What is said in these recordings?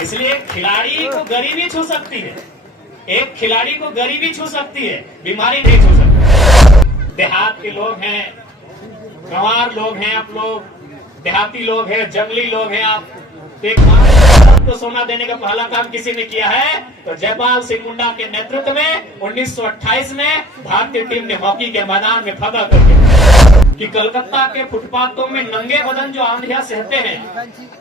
इसलिए खिलाड़ी को गरीबी छू सकती है, एक खिलाड़ी को गरीबी छू सकती है, बीमारी नहीं छू सकती। देहात के लोग हैं, गंवार लोग हैं, आप लोग देहाती लोग हैं, जंगली लोग हैं, आप एक तो सोना देने का पहला काम किसी ने किया है तो जयपाल सिंह मुंडा के नेतृत्व में 1928 में भारतीय टीम ने हॉकी के मैदान में फतह करके कि कलकत्ता के फुटपाथों में नंगे बदन जो आंधियां सहते हैं,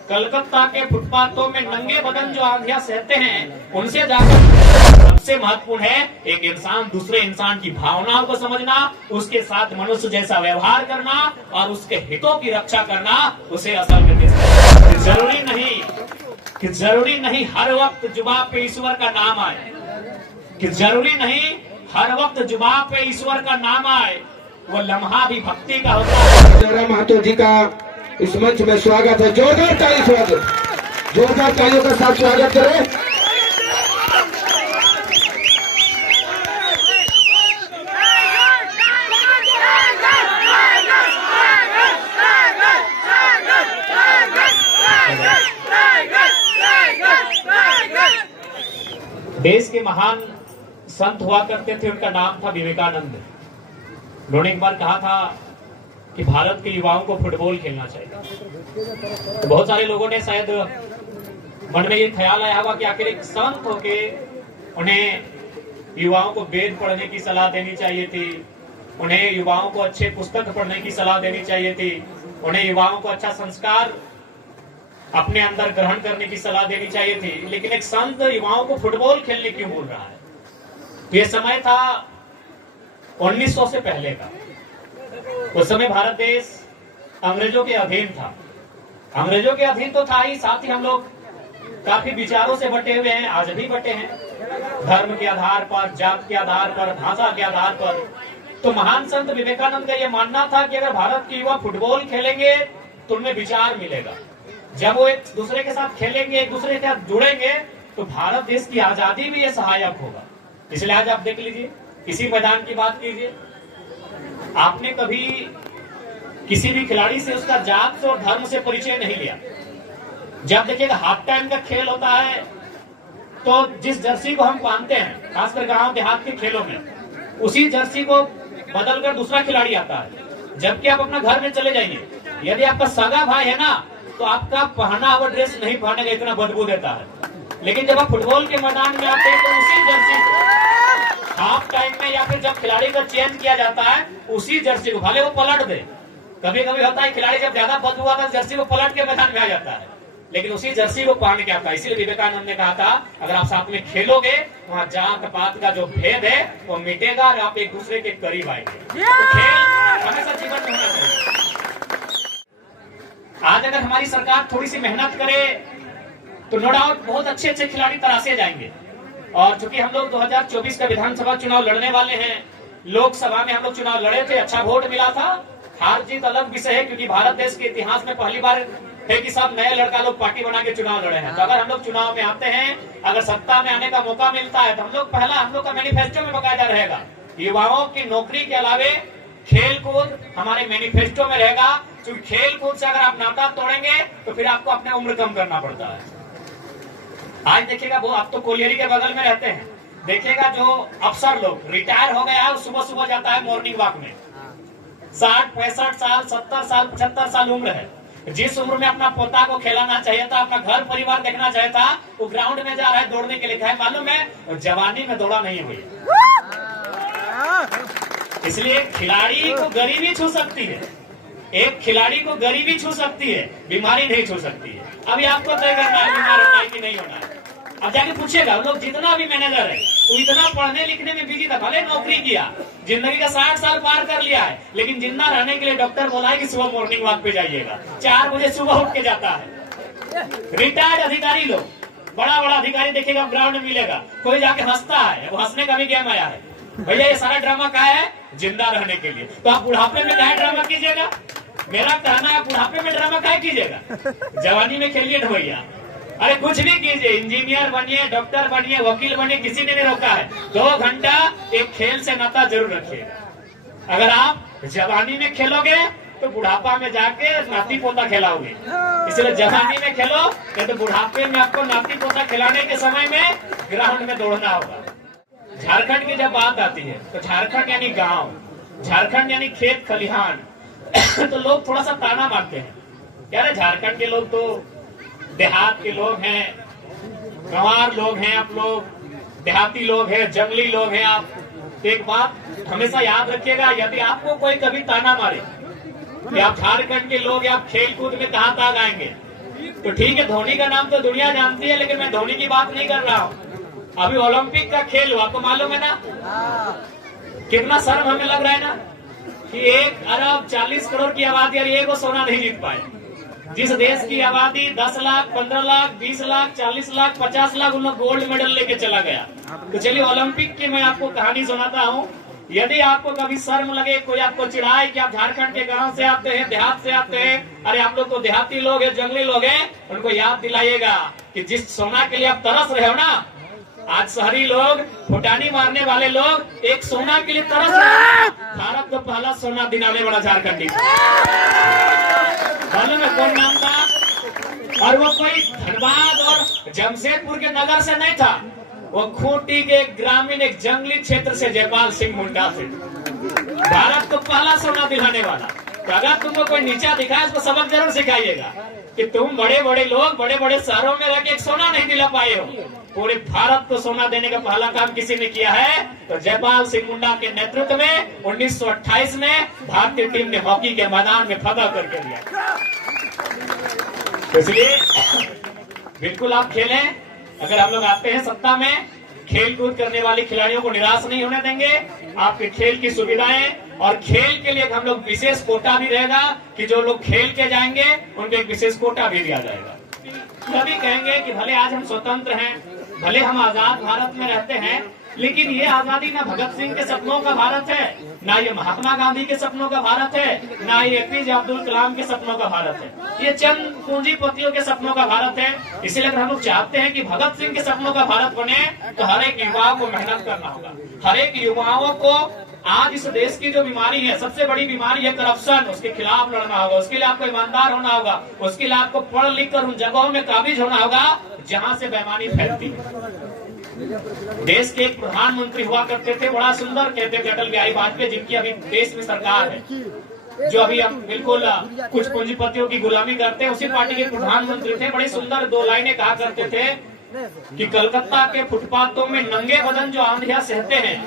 कलकत्ता के फुटपाथों में नंगे बदन जो आंधियां सहते हैं, उनसे जाकर सबसे महत्वपूर्ण है एक इंसान दूसरे इंसान की भावनाओं को समझना, उसके साथ मनुष्य जैसा व्यवहार करना और उसके हितों की रक्षा करना, उसे असल में जरूरी नहीं हर वक्त जुबान पे ईश्वर का नाम आए, कि जरूरी नहीं हर वक्त जुबान पे ईश्वर का नाम आए, वो लम्हा भी भक्ति का होता है। जयराम महतो जी का इस मंच में स्वागत है, जोरदार ताली स्वागत, जोरदार तालियों के साथ स्वागत करें। देश के महान संत हुआ करते थे, उनका नाम था विवेकानंद। उन्होंने एक बार कहा था कि भारत के युवाओं को फुटबॉल खेलना चाहिए। तो बहुत सारे लोगों ने शायद मन में ये ख्याल आया होगा कि आखिर एक संत होके उन्हें युवाओं को वेद पढ़ने की सलाह देनी चाहिए थी, उन्हें युवाओं को अच्छे पुस्तक पढ़ने की सलाह देनी चाहिए थी, उन्हें युवाओं को अच्छा संस्कार अपने अंदर ग्रहण करने की सलाह देनी चाहिए थी, लेकिन एक संत युवाओं को फुटबॉल खेलने क्यों बोल रहा है? तो ये समय था 1900 से पहले का। उस समय भारत देश अंग्रेजों के अधीन था। अंग्रेजों के अधीन तो था ही, साथ ही हम लोग काफी विचारों से बटे हुए हैं, आज भी बटे हैं, धर्म के आधार पर, जात के आधार पर, भाषा के आधार पर। तो महान संत विवेकानंद का यह मानना था कि अगर भारत के युवा फुटबॉल खेलेंगे तो उनमें विचार मिलेगा, जब वो एक दूसरे के साथ खेलेंगे, एक दूसरे के साथ जुड़ेंगे, तो भारत देश की आजादी भी ये सहायक होगा। इसलिए आज आप देख लीजिए, इसी मैदान की बात कीजिए, आपने कभी किसी भी खिलाड़ी से उसका जात से और धर्म से परिचय नहीं लिया। जब देखिएगा हाफ टाइम का खेल होता है तो जिस जर्सी को हम पहनते हैं, खासकर गांव देहात के खेलों में, उसी जर्सी को बदलकर दूसरा खिलाड़ी आता है। जबकि आप अपना घर में चले जाइए, यदि आपका सगा भाई है ना, तो आपका पहना हुआ ड्रेस नहीं पहनेगा, इतना बदबू देता है। लेकिन जब आप फुटबॉल के मैदान में आते हैं तो उसी जर्सी को हाफ टाइम में या फिर जब खिलाड़ी का चेंज किया जाता है, उसी जर्सी को, भले वो पलट दे, कभी कभी होता है खिलाड़ी जब ज्यादा बदबू आता है जर्सी को पलट के मैदान में आ जाता है, लेकिन उसी जर्सी को पहन के आता है। इसीलिए विवेकानंद ने कहा था अगर आप साथ में खेलोगे, वहाँ जात पात का जो भेद है वो मिटेगा और आप एक दूसरे के करीब आएंगे। तो खेल हमेशा जीवन में होना चाहिए। आज अगर हमारी सरकार थोड़ी सी मेहनत करे तो नो डाउट बहुत अच्छे अच्छे खिलाड़ी तराशे जाएंगे। और चूंकि हम लोग 2024 का विधानसभा चुनाव लड़ने वाले हैं, लोकसभा में हम लोग चुनाव लड़े थे, अच्छा वोट मिला था। हार जीत अलग विषय है, क्योंकि भारत देश के इतिहास में पहली बार है कि सब नए लड़का लोग पार्टी बना के चुनाव लड़े हैं। तो अगर हम लोग चुनाव में आते हैं, अगर सत्ता में आने का मौका मिलता है, तो हम लोग पहला हम लोग का मैनिफेस्टो में बकायदा रहेगा, युवाओं की नौकरी के अलावे खेल कूद हमारे मैनिफेस्टो में रहेगा। क्योंकि खेल कूद से अगर आप नाता तोड़ेंगे तो फिर आपको अपना उम्र कम करना पड़ता है। आज देखिएगा, वो आप तो कोलियरी के बगल में रहते हैं, देखिएगा जो अफसर लोग रिटायर हो गया है, सुबह सुबह जाता है मॉर्निंग वॉक में, 60, 65 साल, 70 साल, 75 साल उम्र है। जिस उम्र में अपना पोता को खिलाना चाहिए था, अपना घर परिवार देखना चाहिए था, वो ग्राउंड में जा रहा है दौड़ने के लिए। है मालूम है, जवानी में दौड़ा नहीं हुई। इसलिए खिलाड़ी को गरीबी छू सकती है, एक खिलाड़ी को गरीबी छू सकती है, बीमारी नहीं छू सकती है। अभी आपको तय करना है बीमार होना है कि नहीं होना है। अब जाके पूछेगा, लोग जितना भी मैनेजर है वो इतना पढ़ने लिखने में बिजी था, भले नौकरी किया, जिंदगी का 60 साल पार कर लिया है, लेकिन जिंदा रहने के लिए डॉक्टर बोला है कि सुबह मॉर्निंग वॉक पे जाइएगा। 4 बजे सुबह उठ के जाता है। रिटायर्ड अधिकारी लोग, बड़ा बड़ा अधिकारी देखिएगा ग्राउंड में मिलेगा, कोई जाके हंसता है, वो हंसने का भी गेम आया है। भैया ये सारा ड्रामा क्या है? जिंदा रहने के लिए। तो आप बुढ़ापे में क्या ड्रामा कीजिएगा? मेरा कहना है बुढ़ापे में ड्रामा क्या कीजिएगा, जवानी में खेलिए ढोइया। अरे कुछ भी कीजिए, इंजीनियर बनिए, डॉक्टर बनिए, वकील बनिए, किसी ने नहीं रोका है। 2 घंटा एक खेल से नाता जरूर रखिएगा। अगर आप जवानी में खेलोगे तो बुढ़ापा में जाके नाती पोता खिलाओगे। इसलिए जवानी में खेलो, नहीं तो बुढ़ापे में आपको नाती पोता खिलाने के समय में ग्राउंड में दौड़ना होगा। झारखंड की जब बात आती है तो झारखंड यानी गांव, झारखंड यानी खेत खलिहान। तो लोग थोड़ा सा ताना मारते हैं, क्या रे झारखंड के लोग तो देहात के लोग हैं, गंवार लोग हैं, आप लोग देहाती लोग हैं, जंगली लोग हैं आप। तो एक बात हमेशा याद रखिएगा, यदि आपको कोई कभी ताना मारे कि आप झारखंड के लोग या आप खेल कूद में कहाँ तक आएंगे, तो ठीक है, धोनी का नाम तो दुनिया जानती है, लेकिन मैं धोनी की बात नहीं कर रहा हूँ। अभी ओलंपिक का खेल हुआ, आपको मालूम है ना कितना शर्म हमें लग रहा है ना कि 1 अरब 40 करोड़ की आबादी और एक वो सोना नहीं जीत पाए। जिस देश की आबादी 10 लाख, 15 लाख, 20 लाख, 40 लाख, 50 लाख, उन लोग गोल्ड मेडल लेके चला गया। तो चलिए ओलंपिक की मैं आपको कहानी सुनाता हूँ। यदि आपको कभी शर्म लगे, कोई आपको चिढ़ाए कि आप झारखंड के गांव से आते हैं, देहात से आते हैं, अरे आप लोग तो देहाती लोग हैं, जंगली लोग हैं, उनको याद दिलाइएगा कि जिस सोना के लिए आप तरस रहे हो ना, आज शहरी लोग, फुटानी मारने वाले लोग एक सोना के लिए तरस रहे हैं। भारत को पहला सोना दिलाने वाला झारखंडी, मालूम है कौन नाम था? और वो कोई धनबाद और जमशेदपुर के नगर से नहीं था, वो खूंटी के ग्रामीण एक जंगली क्षेत्र से जयपाल सिंह मुंडा से। भारत को पहला सोना दिलाने वाला। तो अगर तुमको कोई नीचा दिखाए, उसको सबक जरूर सिखाइएगा कि तुम बड़े बड़े लोग बड़े बड़े शहरों में रह के एक सोना नहीं दिला पाए हो। पूरे भारत को सोना देने का पहला काम किसी ने किया है, तो जयपाल सिंह मुंडा के नेतृत्व में 1928 में भारतीय टीम ने हॉकी के मैदान में फतह करके दिया। इसलिए बिल्कुल आप खेलें। अगर हम लोग आते हैं सत्ता में, खेल कूद करने वाले खिलाड़ियों को निराश नहीं होने देंगे। आपके खेल की सुविधाएं और खेल के लिए हम लोग विशेष कोटा भी रहेगा कि जो लोग खेल के जाएंगे उनको एक विशेष कोटा भी दिया जाएगा। कभी कहेंगे कि भले आज हम स्वतंत्र हैं, भले हम आजाद भारत में रहते हैं, लेकिन ये आजादी ना भगत सिंह के सपनों का भारत है, ना ये महात्मा गांधी के सपनों का भारत है, ना ये एपीजे अब्दुल कलाम के सपनों का भारत है। ये चंद पूंजीपतियों के सपनों का भारत है। इसलिए अगर हम लोग चाहते हैं कि भगत सिंह के सपनों का भारत बने, तो हर एक युवा को मेहनत करना होगा। हर एक युवाओं को आज इस देश की जो बीमारी है, सबसे बड़ी बीमारी है करप्शन, उसके खिलाफ लड़ना होगा। उसके लिए आपको ईमानदार होना होगा। उसके लिए आपको पढ़ लिख कर उन जगहों में काबिज होना होगा जहां से बेईमानी फैलती है। देश के एक प्रधानमंत्री हुआ करते थे, बड़ा सुंदर कहते थे, अटल बिहारी वाजपेयी, जिनकी अभी देश में सरकार है, जो अभी हम बिल्कुल कुछ पूंजीपतियों की गुलामी करते हैं, उसी पार्टी के प्रधानमंत्री थे। बड़ी सुंदर 2 लाइनें कहा करते थे कि कलकत्ता के फुटपाथों में नंगे बदन जो आंधियां सहते हैं,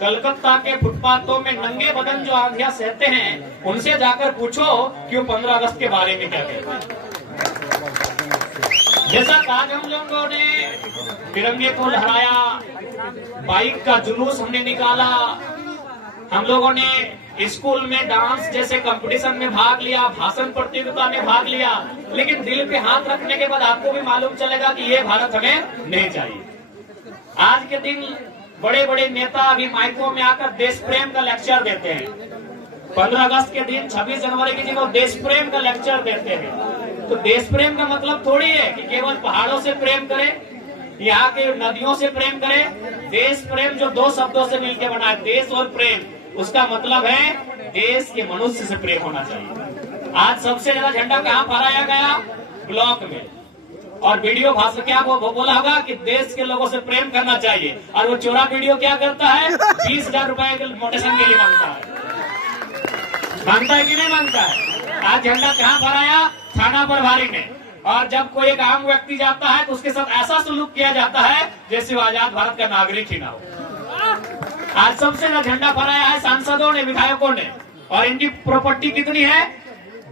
कलकत्ता के फुटपाथों में नंगे बदन जो आंधियां सहते हैं, उनसे जाकर पूछो कि वो 15 अगस्त के बारे में क्या कहते हैं। जैसा आज हम लोगों ने तिरंगे को लहराया, बाइक का जुलूस हमने निकाला, हम लोगों ने स्कूल में डांस जैसे कंपटीशन में भाग लिया, भाषण प्रतियोगिता में भाग लिया, लेकिन दिल पे हाथ रखने के बाद आपको भी मालूम चलेगा कि ये भारत हमें नहीं चाहिए। आज के दिन बड़े बड़े नेता अभी माइकों में आकर देश प्रेम का लेक्चर देते हैं। 15 अगस्त के दिन, 26 जनवरी के दिन वो देश प्रेम का लेक्चर देते हैं। तो देश प्रेम का मतलब थोड़ी है कि केवल पहाड़ों से प्रेम करें, यहाँ के नदियों से प्रेम करें। देश प्रेम जो 2 शब्दों से मिलकर बना है, देश और प्रेम, उसका मतलब है देश के मनुष्य से प्रेम होना चाहिए। आज सबसे ज्यादा झंडा कहाँ फहराया गया? ब्लॉक में। और वीडियो भाषण क्या वो बोला होगा कि देश के लोगों से प्रेम करना चाहिए, और वो चोरा वीडियो क्या करता है? 20,000 रुपए के मोटेशन के लिए मांगता है कि नहीं मांगता है? आज झंडा कहाँ फहराया? थाना प्रभारी ने। और जब कोई एक आम व्यक्ति जाता है तो उसके साथ ऐसा सलूक किया जाता है जैसे वो आजाद भारत का नागरिक ही ना हो। आज सबसे ज्यादा झंडा फहराया है सांसदों ने, विधायकों ने, और इनकी प्रॉपर्टी कितनी है?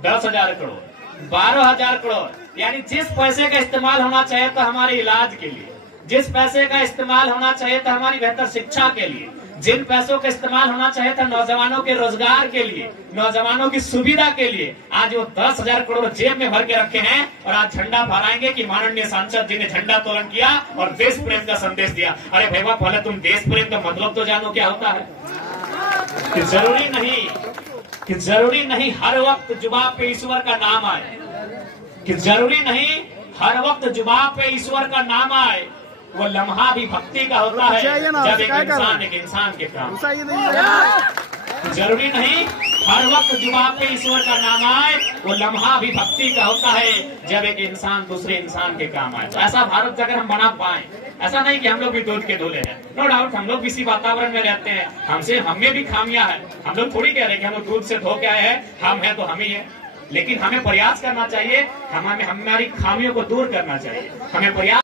10,000 करोड़, 12,000 करोड़। यानी जिस पैसे का इस्तेमाल होना चाहिए था हमारे इलाज के लिए, जिस पैसे का इस्तेमाल होना चाहिए था हमारी बेहतर शिक्षा के लिए, जिन पैसों का इस्तेमाल होना चाहिए था नौजवानों के रोजगार के लिए, नौजवानों की सुविधा के लिए, आज वो 10,000 करोड़ जेब में भर के रखे हैं। और आज झंडा फहराएंगे कि माननीय सांसद जी ने झंडा तोलन किया और देश प्रेम का संदेश दिया। अरे भैया, पहले तुम देश प्रेम का मतलब तो जानो क्या होता है। कि जरूरी नहीं हर वक्त जुबान पे ईश्वर का नाम आए, कि जरूरी नहीं हर वक्त जुबान पे ईश्वर का नाम आए। वो लम्हा भी भक्ति का होता है जब एक इंसान के काम जरूरी नहीं हर वक्त जुबान पे ईश्वर का नाम आए, वो लम्हा भी भक्ति का होता है जब एक इंसान दूसरे इंसान के काम आए। तो ऐसा भारत अगर हम बना पाए, ऐसा नहीं कि हम लोग भी दूध के धुले हैं, नो डाउट हम लोग इसी वातावरण में रहते हैं, हमें भी खामियां है। हम लोग थोड़ी कह रहे हैं कि हम लोग दूध से धो के आए हैं, हम है तो हम ही है, लेकिन हमें प्रयास करना चाहिए, हमें हमारी खामियों को दूर करना चाहिए, हमें प्रयास